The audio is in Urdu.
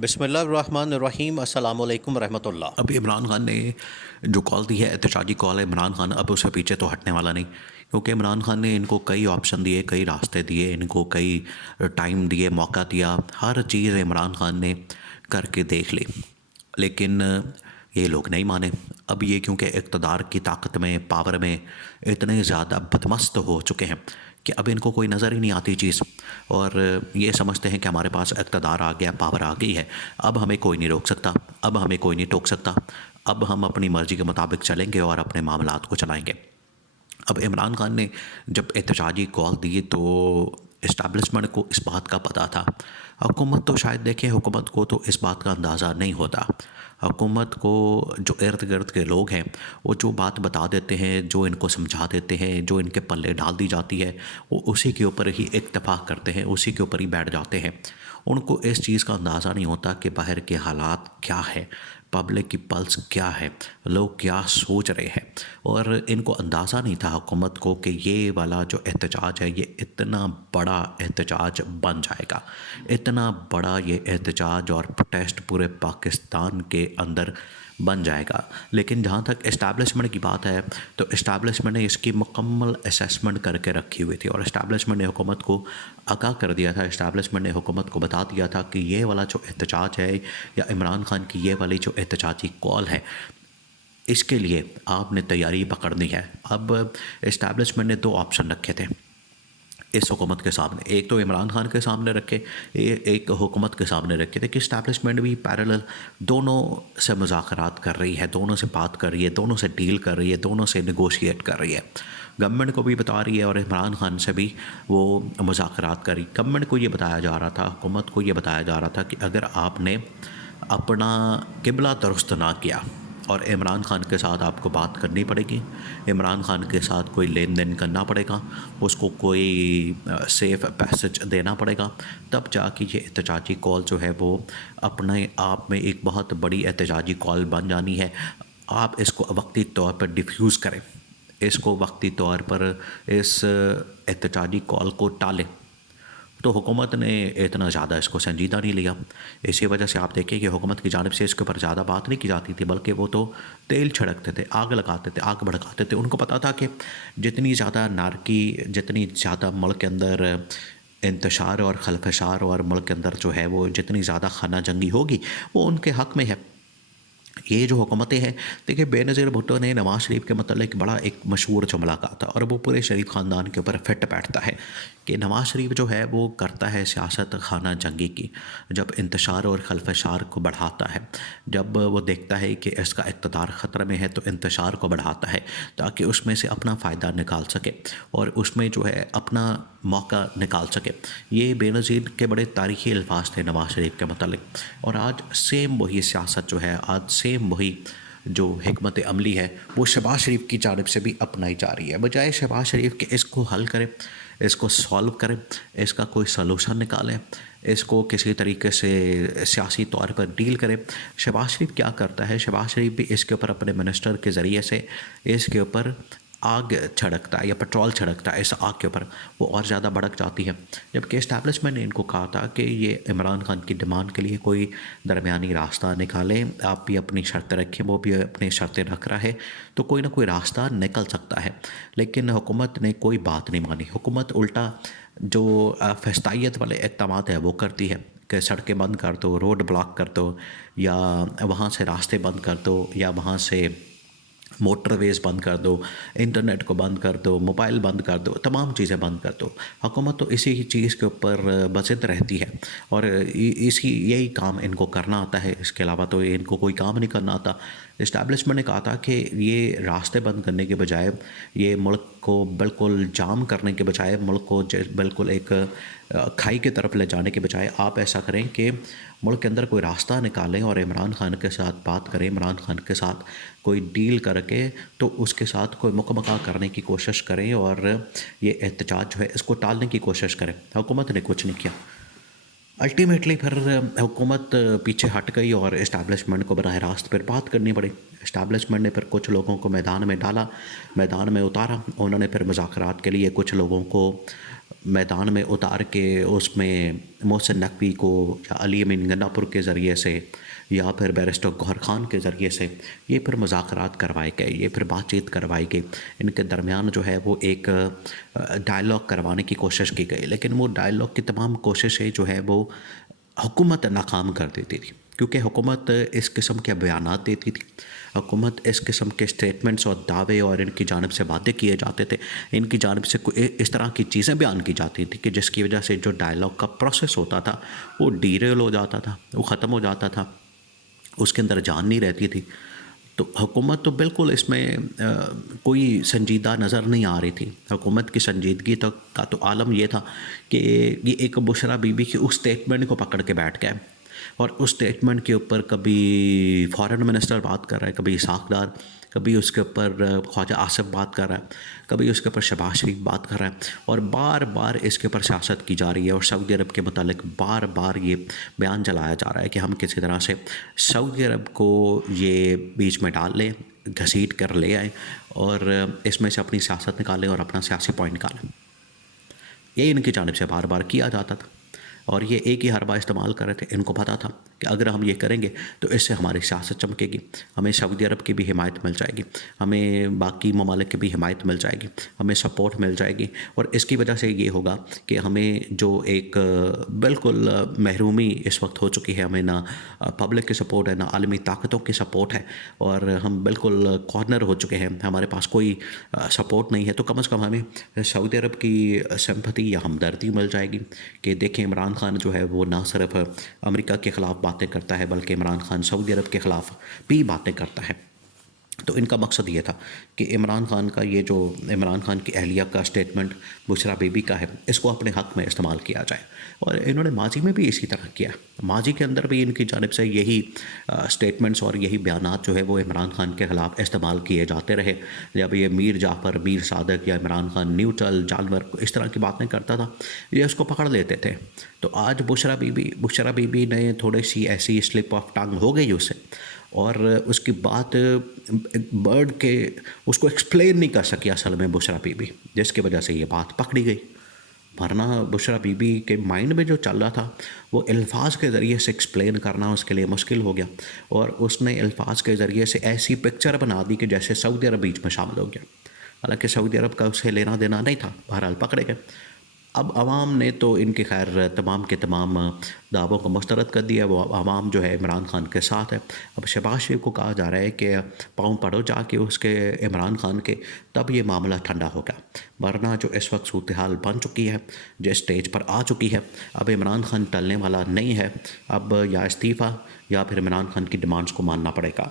بسم اللہ الرحمن الرحیم، السلام علیکم ورحمۃ اللہ۔ اب عمران خان نے جو کال دی ہے احتجاجی کال ہے، عمران خان اب اسے پیچھے تو ہٹنے والا نہیں، کیونکہ عمران خان نے ان کو کئی آپشن دیے، کئی راستے دیے، ان کو کئی ٹائم دیے، موقع دیا، ہر چیز عمران خان نے کر کے دیکھ لی، لیکن یہ لوگ نہیں مانے۔ اب یہ کیونکہ اقتدار کی طاقت میں، پاور میں اتنے زیادہ بدمست ہو چکے ہیں کہ اب ان کو کوئی نظر ہی نہیں آتی چیز، اور یہ سمجھتے ہیں کہ ہمارے پاس اقتدار آ گیا، پاور آ گئی ہے، اب ہمیں کوئی نہیں روک سکتا، اب ہمیں کوئی نہیں ٹوک سکتا، اب ہم اپنی مرضی کے مطابق چلیں گے اور اپنے معاملات کو چلائیں گے۔ اب عمران خان نے جب احتجاجی کال دی تو اسٹیبلشمنٹ کو اس بات کا پتہ تھا، حکومت تو شاید دیکھیں، حکومت کو تو اس بات کا اندازہ نہیں ہوتا، حکومت کو جو ارد گرد کے لوگ ہیں وہ جو بات بتا دیتے ہیں، جو ان کو سمجھا دیتے ہیں، جو ان کے پلے ڈال دی جاتی ہے، وہ اسی کے اوپر ہی اکتفا کرتے ہیں، اسی کے اوپر ہی بیٹھ جاتے ہیں۔ ان کو اس چیز کا اندازہ نہیں ہوتا کہ باہر کے حالات کیا ہے، پبلک کی پلس کیا ہے، لوگ کیا سوچ رہے ہیں، اور ان کو اندازہ نہیں تھا حکومت کو کہ یہ والا جو احتجاج ہے یہ اتنا بڑا احتجاج بن جائے گا، اتنا بڑا یہ احتجاج اور پروٹیسٹ پورے پاکستان کے اندر بن جائے گا۔ لیکن جہاں تک اسٹیبلشمنٹ کی بات ہے تو اسٹیبلشمنٹ نے اس کی مکمل اسیسمنٹ کر کے رکھی ہوئی تھی، اور اسٹیبلشمنٹ نے حکومت کو آگاہ کر دیا تھا، اسٹیبلشمنٹ نے حکومت کو بتا دیا تھا کہ یہ والا جو احتجاج ہے یا عمران خان کی یہ والی جو احتجاجی کال ہے، اس کے لیے آپ نے تیاری پکڑنی ہے۔ اب اسٹیبلشمنٹ نے دو آپشن رکھے تھے اس حکومت کے سامنے، ایک تو عمران خان کے سامنے رکھے، ایک حکومت کے سامنے رکھے تھے کہ اسٹیبلشمنٹ بھی پیرلل دونوں سے مذاکرات کر رہی ہے، دونوں سے بات کر رہی ہے، دونوں سے ڈیل کر رہی ہے، دونوں سے نیگوشیٹ کر رہی ہے، گورنمنٹ کو بھی بتا رہی ہے اور عمران خان سے بھی وہ مذاکرات کر رہی۔ گورنمنٹ کو یہ بتایا جا رہا تھا، حکومت کو یہ بتایا جا رہا تھا کہ اگر آپ نے اپنا قبلہ درست نہ کیا اور عمران خان کے ساتھ آپ کو بات کرنی پڑے گی، عمران خان کے ساتھ کوئی لین دین کرنا پڑے گا، اس کو کوئی سیف پیسج دینا پڑے گا، تب جا کے یہ احتجاجی کال جو ہے وہ اپنے آپ میں ایک بہت بڑی احتجاجی کال بن جانی ہے۔ آپ اس کو وقتی طور پر ڈیفیوز کریں، اس کو وقتی طور پر اس احتجاجی کال کو ٹالیں، تو حکومت نے اتنا زیادہ اس کو سنجیدہ نہیں لیا۔ اسی وجہ سے آپ دیکھیں کہ حکومت کی جانب سے اس کے اوپر زیادہ بات نہیں کی جاتی تھی، بلکہ وہ تو تیل چھڑکتے تھے، آگ لگاتے تھے، آگ بھڑکاتے تھے۔ ان کو پتہ تھا کہ جتنی زیادہ نارکی، جتنی زیادہ ملک کے اندر انتشار اور خلفشار، اور ملک کے اندر جو ہے وہ جتنی زیادہ خانہ جنگی ہوگی، وہ ان کے حق میں ہے۔ یہ جو حکومتیں ہیں، دیکھیں بے نظیر بھٹو نے نواز شریف کے متعلق بڑا ایک مشہور جملہ کہا تھا، اور وہ پورے شریف خاندان کے اوپر فٹ بیٹھتا ہے کہ نواز شریف جو ہے وہ کرتا ہے سیاست خانہ جنگی کی، جب انتشار اور خلفشار کو بڑھاتا ہے، جب وہ دیکھتا ہے کہ اس کا اقتدار خطرے میں ہے تو انتشار کو بڑھاتا ہے تاکہ اس میں سے اپنا فائدہ نکال سکے اور اس میں جو ہے اپنا موقع نکال سکے۔ یہ بے نظیر کے بڑے تاریخی الفاظ تھے نواز شریف کے متعلق، اور آج سیم وہی سیاست جو ہے، آج سیم وہی جو حکمت عملی ہے وہ شہباز شریف کی جانب سے بھی اپنائی جا رہی ہے۔ بجائے شہباز شریف کہ اس کو حل کرے، اس کو سالو کرے، اس کا کوئی سلوشن نکالے، اس کو کسی طریقے سے سیاسی طور پر ڈیل کرے، شہباز شریف کیا کرتا ہے؟ شہباز شریف بھی اس کے اوپر اپنے منسٹر کے ذریعے سے اس کے اوپر آگ چھڑکتا ہے یا پیٹرول چھڑکتا ہے، اس آگ کے اوپر وہ اور زیادہ بھڑک جاتی ہے۔ جبکہ اسٹیبلشمنٹ نے ان کو کہا تھا کہ یہ عمران خان کی ڈیمانڈ کے لیے کوئی درمیانی راستہ نکالیں، آپ بھی اپنی شرطیں رکھیں، وہ بھی اپنی شرطیں رکھ رہا ہے، تو کوئی نہ کوئی راستہ نکل سکتا ہے۔ لیکن حکومت نے کوئی بات نہیں مانی، حکومت الٹا جو فحشائیت والے اقدامات ہیں وہ کرتی ہے کہ سڑکیں بند کر دو، روڈ بلاک کر دو، یا وہاں سے راستے بند کر دو، یا وہاں سے موٹر ویز بند کر دو، انٹرنیٹ کو بند کر دو، موبائل بند کر دو، تمام چیزیں بند کر دو۔ حکومت تو اسی ہی چیز کے اوپر بضد رہتی ہے، اور یہی کام ان کو کرنا آتا ہے، اس کے علاوہ تو ان کو کوئی کام نہیں کرنا آتا۔ اسٹیبلشمنٹ نے کہا تھا کہ یہ راستے بند کرنے کے بجائے، یہ ملک کو بالکل جام کرنے کے بجائے، ملک کو بالکل ایک کھائی کی طرف لے جانے کے بجائے، آپ ایسا کریں کہ ملک کے اندر کوئی راستہ نکالیں اور عمران خان کے ساتھ بات کریں، عمران خان کے ساتھ کوئی ڈیل کر کے تو اس کے ساتھ کوئی مکمکہ کرنے کی کوشش کریں، اور یہ احتجاج جو ہے اس کو ٹالنے کی کوشش کریں۔ حکومت نے کچھ نہیں کیا، الٹیمیٹلی پھر حکومت پیچھے ہٹ گئی اور اسٹیبلشمنٹ کو براہ راست پھر بات کرنی پڑی۔ اسٹیبلشمنٹ نے پھر کچھ لوگوں کو میدان میں ڈالا، میدان میں اتارا، انہوں نے پھر مذاکرات کے لیے کچھ لوگوں کو میدان میں اتار کے اس میں محسن نقوی کو یا علی امین گنہ پور کے ذریعے سے یا پھر بیرسٹر گوہر خان کے ذریعے سے یہ پھر مذاکرات کروائے گئے، یہ پھر بات چیت کروائی گئی، ان کے درمیان جو ہے وہ ایک ڈائلاگ کروانے کی کوشش کی گئی، لیکن وہ ڈائلاگ کی تمام کوششیں جو ہے وہ حکومت ناکام کر دیتی تھی، کیونکہ حکومت اس قسم کے بیانات دیتی تھی، حکومت اس قسم کے سٹیٹمنٹس اور دعوے اور ان کی جانب سے باتیں کیے جاتے تھے، ان کی جانب سے اس طرح کی چیزیں بیان کی جاتی تھیں کہ جس کی وجہ سے جو ڈائلاگ کا پروسیس ہوتا تھا وہ ڈیریل ہو جاتا تھا، وہ ختم ہو جاتا تھا، اس کے اندر جان نہیں رہتی تھی۔ تو حکومت تو بالکل اس میں کوئی سنجیدہ نظر نہیں آ رہی تھی۔ حکومت کی سنجیدگی کا تو عالم یہ تھا کہ یہ ایک بشرا بی بی کی اس سٹیٹمنٹ کو پکڑ کے بیٹھ گئے، اور اس سٹیٹمنٹ کے اوپر کبھی فارن منسٹر بات کر رہا ہے، کبھی اسحاق ڈار، کبھی اس کے اوپر خواجہ آصف بات کر رہا ہے، کبھی اس کے اوپر شہباز شریف بات کر رہا ہے، اور بار بار اس کے اوپر سیاست کی جا رہی ہے، اور سعودی عرب کے متعلق بار بار یہ بیان چلایا جا رہا ہے کہ ہم کسی طرح سے سعودی عرب کو یہ بیچ میں ڈال لیں، گھسیٹ کر لے آئیں اور اس میں سے اپنی سیاست نکالیں اور اپنا سیاسی پوائنٹ نکالیں۔ یہ ان کی جانب سے بار بار کیا جاتا تھا، اور یہ ایک ہی حربہ استعمال کر رہے تھے۔ ان کو پتہ تھا کہ اگر ہم یہ کریں گے تو اس سے ہماری سیاست چمکے گی، ہمیں سعودی عرب کی بھی حمایت مل جائے گی، ہمیں باقی ممالک کی بھی حمایت مل جائے گی، ہمیں سپورٹ مل جائے گی، اور اس کی وجہ سے یہ ہوگا کہ ہمیں جو ایک بالکل محرومی اس وقت ہو چکی ہے، ہمیں نہ پبلک کی سپورٹ ہے، نہ عالمی طاقتوں کی سپورٹ ہے، اور ہم بالکل کارنر ہو چکے ہیں، ہمارے پاس کوئی سپورٹ نہیں ہے، تو کم از کم ہمیں سعودی عرب کی سمپتھی یا ہمدردی مل جائے گی کہ دیکھیں عمران خان جو ہے وہ نہ صرف امریکہ کے خلاف باتیں کرتا ہے بلکہ عمران خان سعودی عرب کے خلاف بھی باتیں کرتا ہے۔ تو ان کا مقصد یہ تھا کہ عمران خان کا یہ جو عمران خان کی اہلیہ کا سٹیٹمنٹ بشرا بی بی کا ہے، اس کو اپنے حق میں استعمال کیا جائے، اور انہوں نے ماضی میں بھی اسی طرح کیا۔ ماضی کے اندر بھی ان کی جانب سے یہی سٹیٹمنٹس اور یہی بیانات جو ہے وہ عمران خان کے خلاف استعمال کیے جاتے رہے۔ جب یہ میر جعفر، میر صادق یا عمران خان نیوٹرل جانور اس طرح کی باتیں کرتا تھا، یہ اس کو پکڑ لیتے تھے۔ تو آج بشرا بی بی نے تھوڑی سی ایسی سلپ آف ٹنگ ہو گئی اسے، اور اس کی بات برڈ کے اس کو ایکسپلین نہیں کر سکی اصل میں بشرا بی بی، جس کی وجہ سے یہ بات پکڑی گئی، ورنہ بشرا بی بی کے مائنڈ میں جو چل رہا تھا وہ الفاظ کے ذریعے سے ایکسپلین کرنا اس کے لیے مشکل ہو گیا، اور اس نے الفاظ کے ذریعے سے ایسی پکچر بنا دی کہ جیسے سعودی عرب بیچ میں شامل ہو گیا، حالانکہ سعودی عرب کا اسے لینا دینا نہیں تھا، بہرحال پکڑے گئے۔ اب عوام نے تو ان کے خیر تمام کے تمام دعووں کو مسترد کر دیا، وہ عوام جو ہے عمران خان کے ساتھ ہے۔ اب شہباز شریف کو کہا جا رہا ہے کہ پاؤں پڑو جا کے اس کے عمران خان کے، تب یہ معاملہ ٹھنڈا ہوگا، ورنہ جو اس وقت صورتحال بن چکی ہے، جو اسٹیج پر آ چکی ہے، اب عمران خان ٹلنے والا نہیں ہے، اب یا استعفیٰ یا پھر عمران خان کی ڈیمانڈز کو ماننا پڑے گا۔